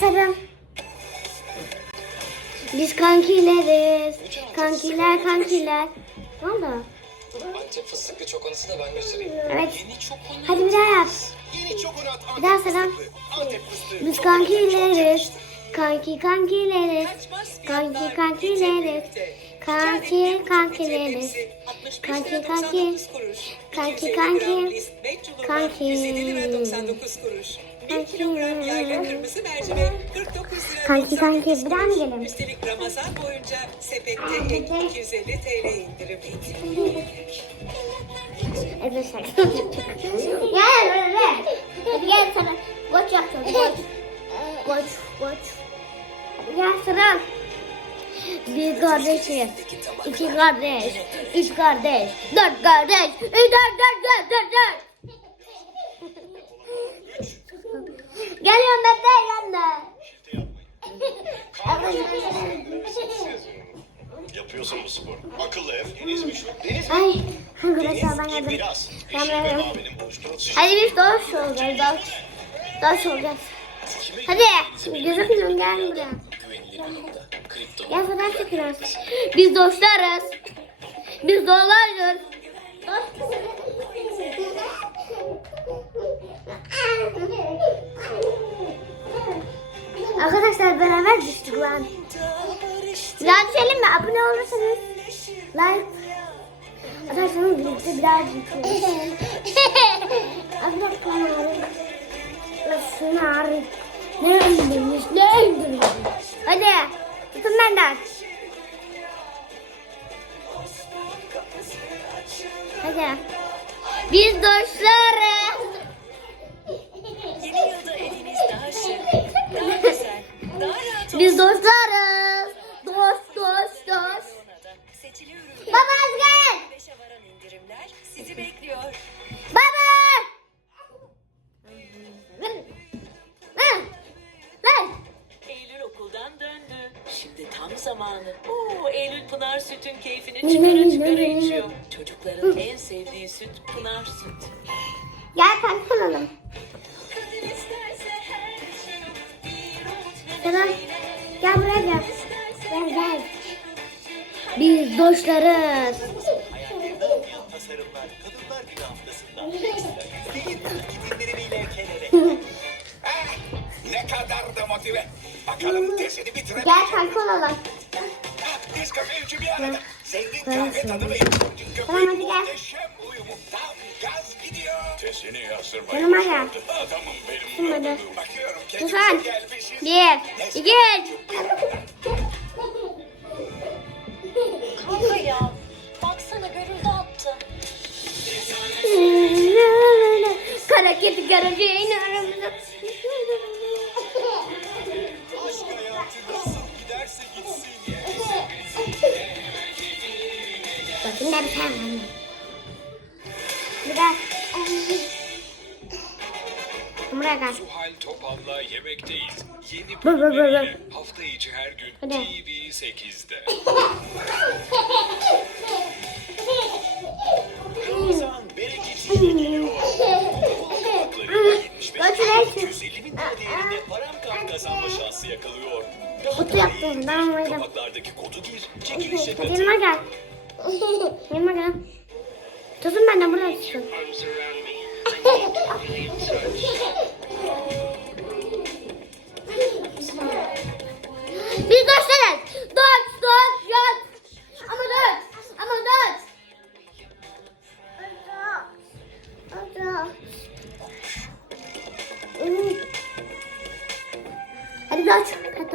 Selam. Biz kankileriz. Kankiler kankiler. Ne oldu? Antep fıstıklı çokonası da ben göstereyim. Evet. Yeni. Hadi bir daha yap. Yeni çokonat Bir daha selam. Antep fıstığı. Biz kankileriz. Kanki kankileriz. Kanki kankileriz. Kanki. Kanki kanki. Kanki kanki. Kanki. 199 kuruş. 1 Kanki. kilogram yayla kırmızı mercimek 49 lira. Kanki kanki daha mı gelin? Üstelik Ramazan boyunca sepette ek 250 TL indirim. Arkadaşlar. gel. Hadi gel sana. Koç yapacağız. Koç. Koç. Koç. Gel sana. Bir kardeşiz. iki kardeş. Üç kardeş. Dört kardeş. Dört dört dört dört dört. Geliyorum ben de yanına. Yapıyorsun bu spor. Akıllı ev. Deniz mi şu? Deniz mi? Ay. Arkadaşlar ben sıcak. Hadi biz doş olacağız. Doş. Doş olacağız. Hadi. Gözükmüyorum gel buraya. Gel fotoğraf çekiyoruz. Biz dostlarız. Biz dolarız. Arkadaşlar beraber düştük lan. Like düşelim mi? Abone olursanız. Like. Arkadaşlar birlikte birazcık. Arkadaşlar. Şunlar. Ne indirmiş? Ne indirmiş? Biz dostlarız. Dost dost dost. Baba gel. 25'e varan indirimler sizi bekliyor. Baba. Eylül okuldan döndü. Şimdi tam zamanı. Oo, Eylül Pınar sütün keyfini çıkara çıkara içiyor. Çocukların en sevdiği süt Pınar süt. Gel kanka olalım. Selam. Gel buraya gel. Gel gel. Biz dostlarız. Hayallerimden tasarımlar. Kadınlar Günü haftasında. Değil indirimiyle kelere. ne kadar da motive. Bakalım tezini bitirebilecek. Gel kanka olalım. Biz kafe üçü bir arada. Zengin kahve tadı ve hadi gel. muhteşem uyumu. Tam gaz gidiyor. Yanıma gel. başardı. Adamım benim. Hadi. Gelmişiz. Bir, iki, üç. Kanka ya. Baksana görüldü attı. Kara kedi nasıl giderse gitsin. Bakın da bir tane. Biraz. Buraya gel. Topal'la Yemekteyiz. Yeni bölümüyle hafta içi her gün Hadi. TV8'de. Ramazan bereketiyle geliyor. Hakları 75 Götürelim. 250 bin lira değerinde param kazanma şansı yakalıyor. Kutu yaptım. Ben oynadım. Kapaklardaki kodu gir, çekilişe katıl. Yanıma gel. Yanıma gel. Tutun benden buraya tutun. Biz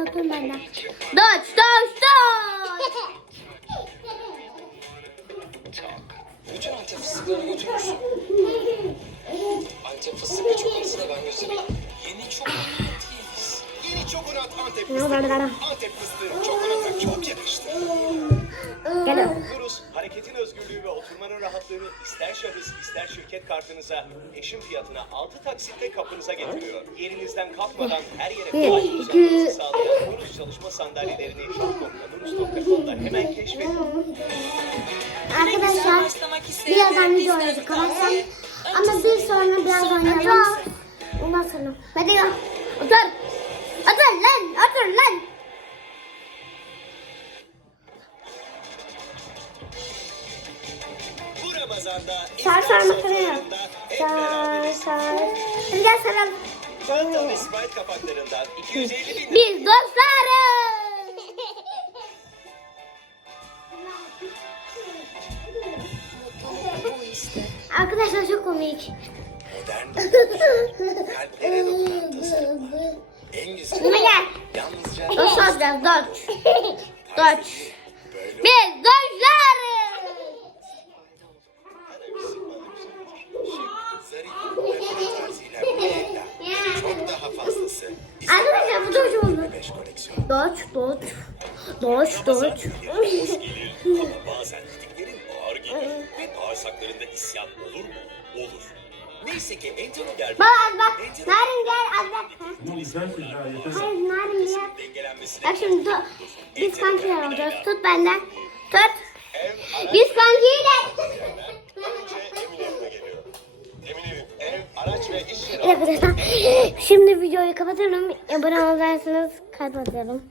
tutun benden. Dost, dost, dost. Bütün Antep fıstıklarını götürmüşsün. Antep fıstıklı çokonası da ben göstereyim. Yeni çokonat. Yeni çokonat Antep fıstığı. Antep fıstığı çokonata çok yakıştı. Gel. Hareketin özgürlüğü ve oturmanın rahatlığını ister şahıs ister şirket kartınıza peşin fiyatına 6 taksitle kapınıza getiriyor. Yerinizden kalkmadan her yere kolay uzanmanızı sağlayan Urus çalışma sandalyelerini shop.urus.com'da hemen keşfedin. Arkadaşlar birazdan isteyenler video oynayacak arkadaşlar. Ama bir sonra biraz oynayalım. Ondan sonra. Hadi ya. Otur. Otur. lan lan otur lan. Sar sar makaraya. hep Sar sar. Hadi gel saralım. Ve Sprite kapaklarından 250 bin Biz dostlarız. Arkadaşlar çok komik. Modern kalplere dokunan tasarım. En güzel. Buna gel. Yalnızca Biz doçlarız. Doç doç. Doç doç. ama bazen yediklerin ağır gelir ve bağırsaklarında isyan olur mu? Olur. Neyse ki Enteroger Bak az bak. Narin gel az. Hayır Narin gel. Bak şimdi dur. Biz kankiler olacağız. Tut benden. Tut. Biz kankiler. Şimdi videoyu kapatıyorum. Abone olursanız kapatıyorum.